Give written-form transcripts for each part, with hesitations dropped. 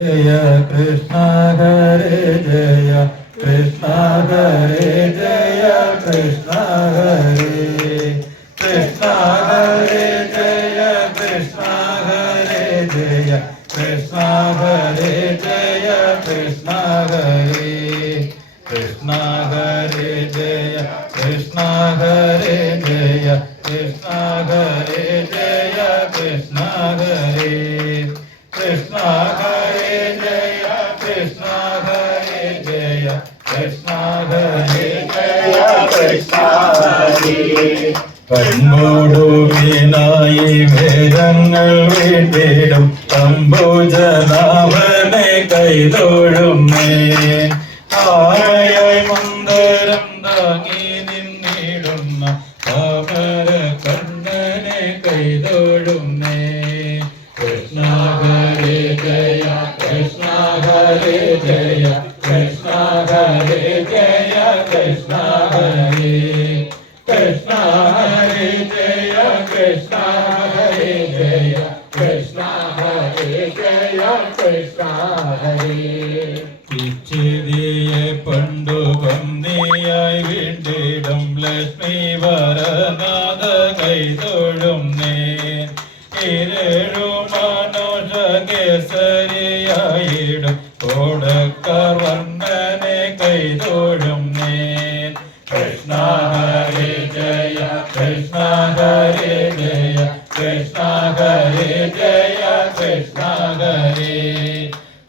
जय कृष्ण हरे जय कृष्ण हरे जय कृष्ण हरे कृष्ण हरे जय कृष्ण हरे जय कृष्ण हरे जय कृष्ण हरे कृष्ण हरे जय कृष्ण हरे जय कृष्ण हरे जय कृष्ण हरे कृष्ण हरे जय कृष्ण हरे जय कृष्ण हरे जय कृष्ण हरे കൺമൂടുവിനായി വേദങ്ങൾ വീട്ടിടും അംബുജനാഭനെ കൈതൊഴുന്നേ ആഴയായി മന്ദരം താങ്ങി നിന്നിടുന്ന താമര കണ്ണനെ കൈതൊഴുന്നേ कृष्ण हरे जय कृष्ण हरे जय कृष्ण हरे जय कृष्ण हरे कृष्ण हरे जय कृष्ण हरे जय कृष्ण हरे जय कृष्ण हरे ഇച്ചിരിയെ പണ്ടു പന്തിയായി വീണ്ടിടും ലക്ഷ്മി വരനാഥ കൈതൊഴുന്നേ ഇരഴു മനുഷ കേസരിയായിടും കോടക്കാർ വർണ്ണനെ കൈതൊഴുന്നേ कृष्ण हरे जय कृष्ण हरे जय कृष्ण हरे जय कृष्ण हरे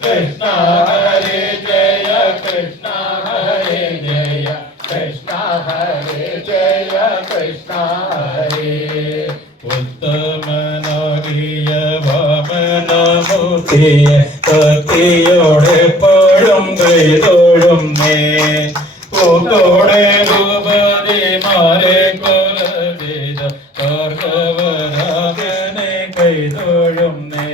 कृष्ण हरे जय कृष्ण हरे जय कृष्ण हरे जय कृष्ण हरे ഉത്തമനാകിയ വാമനമൂർത്തിയെ ഭക്തിയോടെപ്പോഴും കൈതൊഴുന്നേ പൂത്തോടെ രൂപതിമാരെ കൊല ചെയ്ത ഭാർഗവരാജനെ കൈതൊഴുന്നേ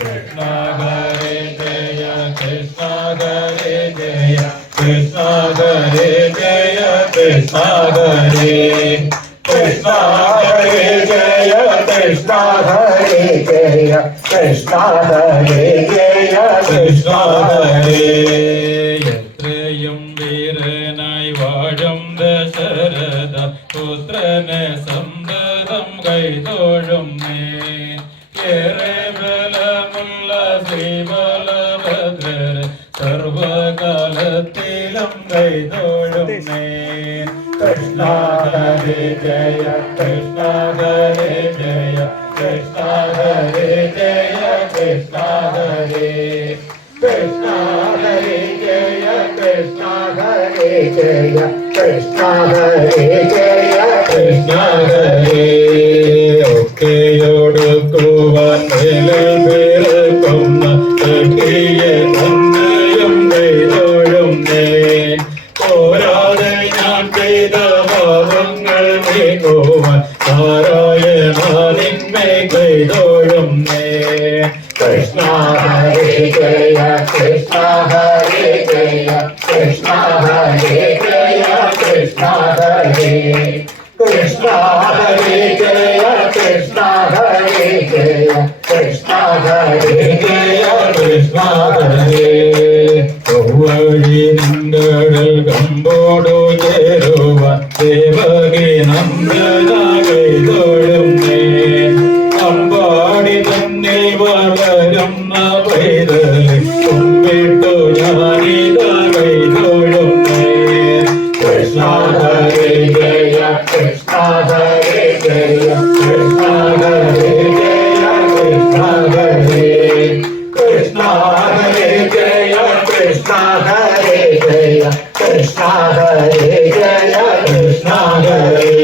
കൃഷ്ണ ഹരേ ജയ കൃഷ്ണ ഹരേ ജയ കൃഷ്ണ ഹരേ ജയ കൃഷ്ണ ഹരേ कृष्ण हरे जय कृष्ण हरे जय कृष्ण हरे जय कृष्ण हरे എത്രയും വീരനായി വാഴും ദശരഥ പുത്രനെ സന്തതം കൈതൊഴുന്നേ ഏറെ ബലമുള്ള ശ്രീബലഭദ്രർ സർവകാലത്തിലും കൈതൊഴുന്നേ कृष्ण हरे जय कृष्ण हरे जय कृष्ण हरे जय कृष्ण हरे कृष्ण हरे जय कृष्ण हरे जय कृष्ण हरे जय कृष्ण हरे ഒക്കെയൊടുക്കുവാൻ വിലപിറക്കുന്ന കെട്ടിയെ തന്നെയും കൈതൊഴുന്നേ പോരാതെ ഞാൻ ചെയ്ത പാപങ്ങൾ നീങ്ങുവാൻ നാരായണനിന്മേ കൈതൊഴുന്നേ कृष्ण हरे जय कृष्ण हरे जय कृष्ण हरे जय कृष्ण हरे कृष्ण हरे जय कृष्ण हरे जय कृष्ण हरे जय कृष्ण हरे വഴി നിങ്ങളിൽ കമ്പോടു ചേരുവാൻ ദേവകി നന്ദന കൈതൊഴുന്നേ അമ്പാടി തന്നിൽ വളരുന്ന പൈതലെ കുമ്പിട്ടു ഞാനിത കൈതൊഴുന്നേ कृष्ण हरे जय कृष्ण हरे जय कृष्ण हरे जय कृष्ण हरे कृष्ण हरे जय कृष्ण हरे जय कृष्ण हरे जय कृष्ण हरे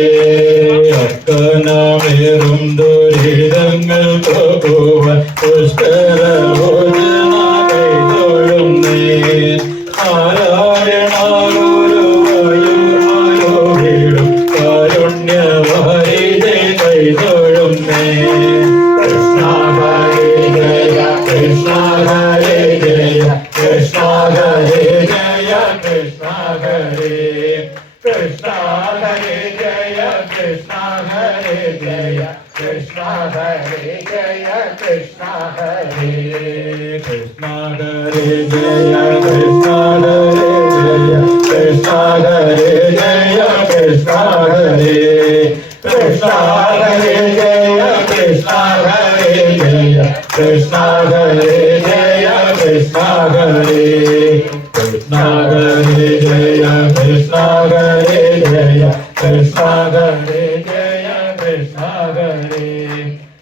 Hare Jaya Krishna Hare Jaya Krishna Hare Jaya Krishna Hare Krishna Hare Jaya Krishna Hare Jaya Krishna Hare Jaya Krishna Hare Krishna Hare Jaya Krishna Hare Jaya Krishna Hare Jaya Krishna Hare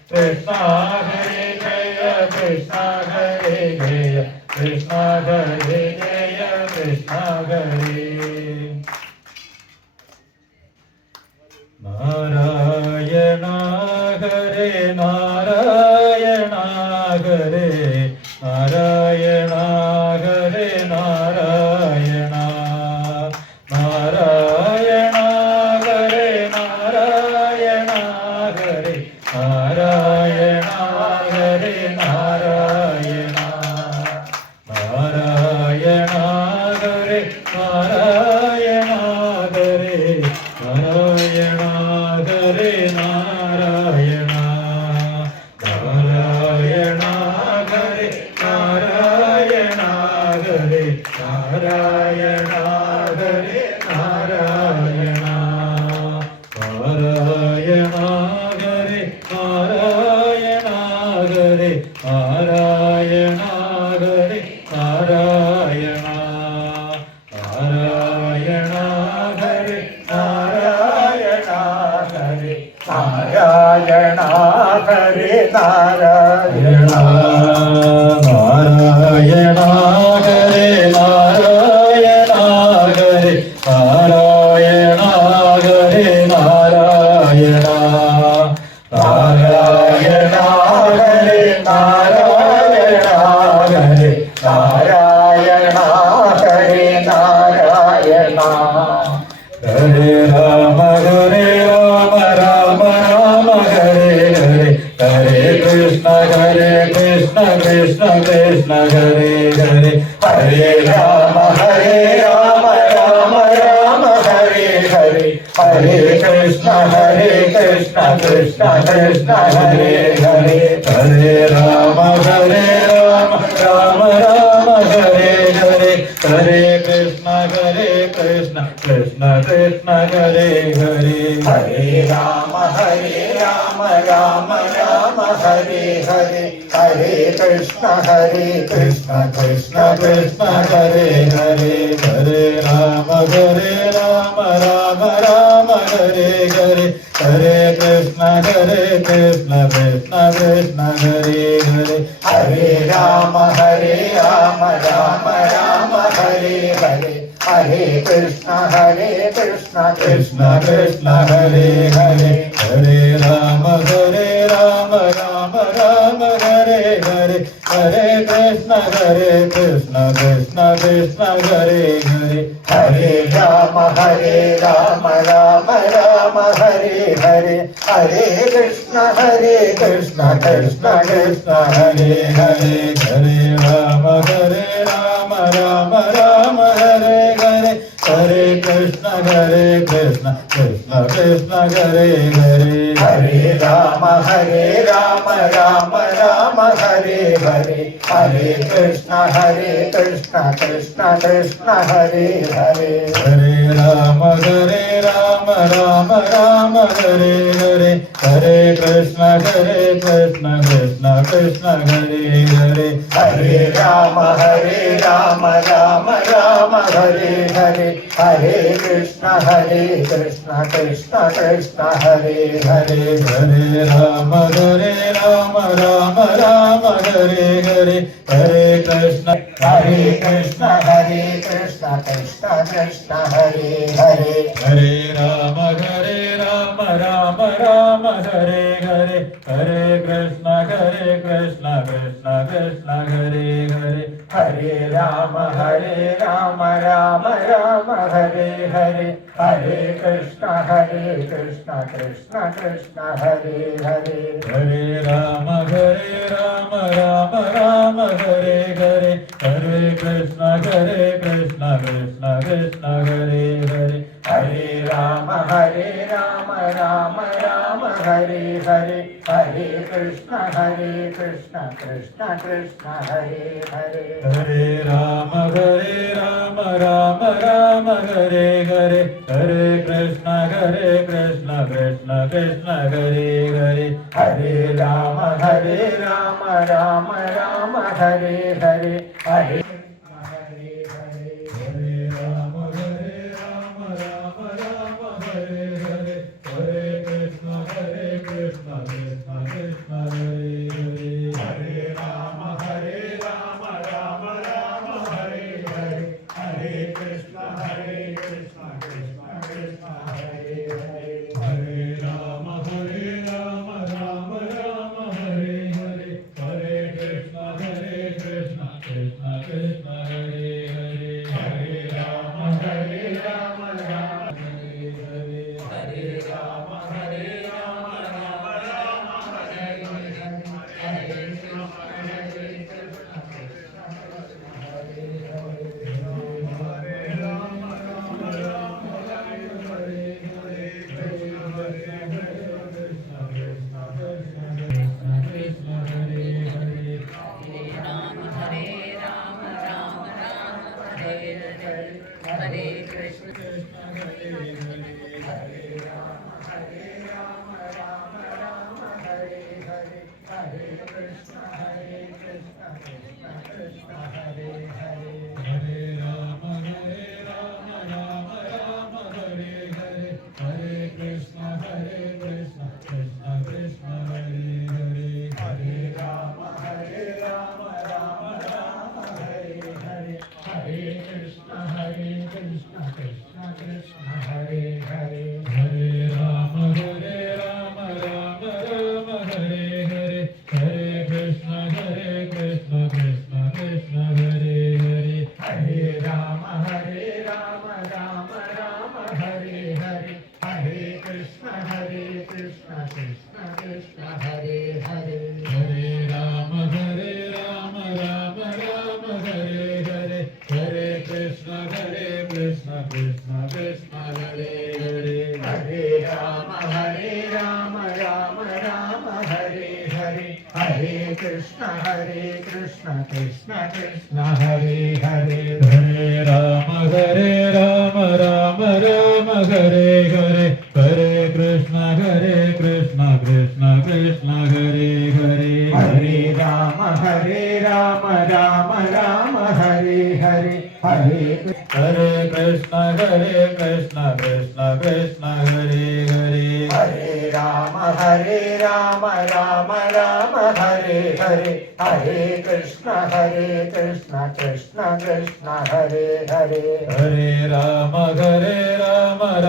Krishna Hare Jaya Krishna Hare Jaya Krishna Hare Jaya Krishna Hare Narayana Hare Narayana Hare Narayana Hare Narayana Narayana Hare Narayana Hare Narayana Hare Narayana Narayana Hare Narayana Hare Narayana Hare Narayana Narayana Hare Narayana Hare Narayana Hare Narayana Narayana Hare Narayana Hare Narayana Hare Narayana Narayana Hare Narayana Hare Narayana Hare Narayana Narayana Hare Narayana Hare Narayana Hare Narayana Narayana Hare Narayana Hare Narayana Hare Narayana Hare Rama Rama Rama Hare Hare Hare Krishna Krishna Krishna Hare Hare Hare Rama Rama Rama Hare Hare Hare Krishna Krishna Krishna Hare Hare Hare Rama Rama Rama Hare Hare Hare Krishna Krishna Krishna Hare Hare Hare Rama Rama Rama Hare Hare Hare Krishna Krishna Krishna Hare Hare Hare Rama Rama Rama Hare Hare Hare Krishna Krishna Krishna Hare Hare Hare Rama Rama Rama Hare Hare Hare Krishna Krishna Krishna Hare Hare Hare Rama Rama Rama Hare Hare Hare Krishna Krishna Krishna Hare Hare Hare Rama Rama Hare Hare Hare Krishna Krishna Krishna Hare Hare Hare Rama Rama Hare Hare Hare Krishna Krishna Krishna Hare Hare Hare Rama Rama Hare Hare Hare Krishna Krishna Krishna Hare Hare Hare Rama Rama Hare Hare Hare Krishna Krishna Krishna Hare Hare Hare Rama Rama Hare Hare Hare Krishna Krishna Krishna Hare Hare Hare Rama Rama Hare Hare Hare Krishna Krishna Krishna Krishna Hare Hare Hare Rama Rama Hare Hare Hare Krishna Krishna Krishna Hare Hare Hare Rama Rama Hare Hare Hare Krishna Krishna Krishna Hare Hare Hare Rama Rama Hare Hare Hare Krishna Krishna Krishna Hare Hare Hare Rama Rama Hare Hare हरे कृष्ण कृष्ण कृष्ण हरे हरे हरे राम राम राम हरे हरे हरे कृष्ण कृष्ण कृष्ण हरे हरे हरे राम राम राम हरे हरे हरे कृष्ण कृष्ण कृष्ण हरे हरे हरे राम राम हरे हरे हरे कृष्ण कृष्ण कृष्ण हरे हरे हरे राम राम हरे हरे हरे कृष्ण कृष्ण कृष्ण हरे हरे हरे राम राम हरे हरे हरे कृष्ण कृष्ण कृष्ण हरे हरे हरे राम राम हरे हरे हरे कृष्ण कृष्ण कृष्ण हरे हरे हरे राम राम हरे हरे हरे कृष्ण कृष्ण कृष्ण हरे हरे हरे राम राम हरे हरे हरे कृष्ण कृष्ण कृष्ण हरे हरे हरे राम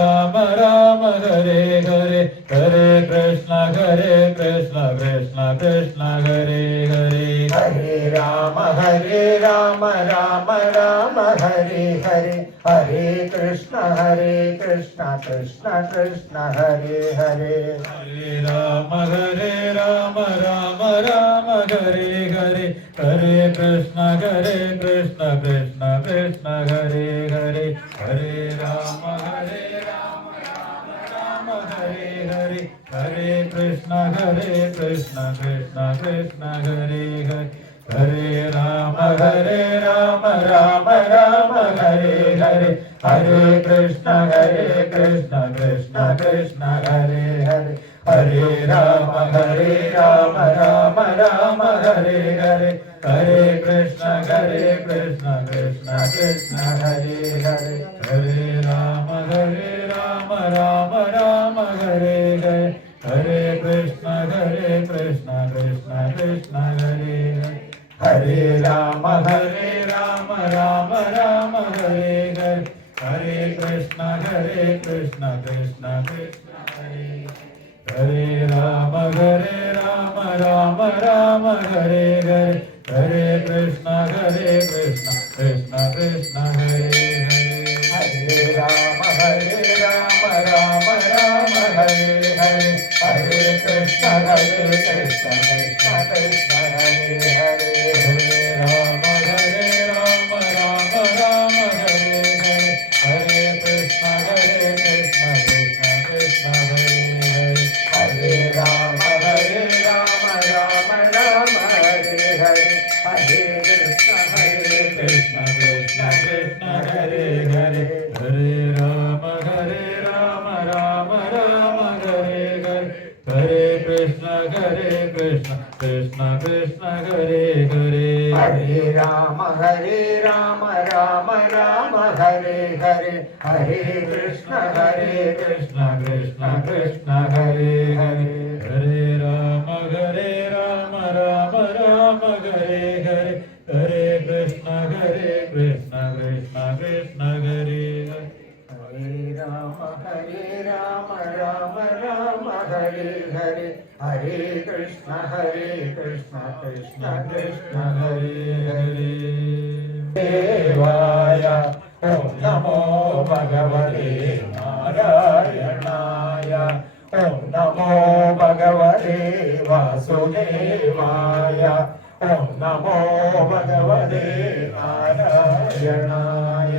राम हरे हरे हरे कृष्ण कृष्ण कृष्ण हरे हरे हरे राम राम हरे हरे हरे कृष्ण कृष्ण कृष्ण हरे हरे हरे राम राम हरे हरे हरे कृष्ण कृष्ण कृष्ण हरे हरे हरे राम राम हरे हरे हरे कृष्ण कृष्ण कृष्ण हरे हरे हरे राम राम हरे हरे हरे कृष्ण कृष्ण कृष्ण हरे हरे राम राम हरे हरे हरे कृष्ण कृष्ण कृष्ण हरे हरे हरे राम राम हरे हरे हरे कृष्ण कृष्ण कृष्ण हरे हरे हरे राम राम हरे हरे हरे कृष्ण कृष्ण कृष्ण हरे हरे हरे राम कृष्ण कृष्ण कृष्ण हरे हरे हरे राम राम राम हरे हरे हरे कृष्ण कृष्ण कृष्ण हरे हरे हरे राम राम राम हरे हरे हरे कृष्ण कृष्ण कृष्ण हरे हरे हरे राम राम हरे हरे हरे कृष्ण कृष्ण कृष्ण हरे हरे हरे राम राम हरे हरे हरे कृष्ण कृष्ण कृष्ण हरे हरे देवाय ॐ नमो भगवते नारायणाय ॐ नमो भगवते वासुदेवाय ॐ नमो भगवते नारायणाय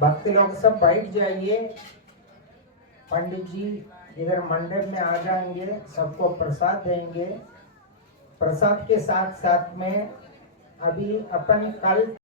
भक्ति लोग सब बैठ जाइए। पंडित जी इधर मंडप में आ जाएंगे, सबको प्रसाद देंगे। प्रसाद के साथ साथ में अभी अपन कल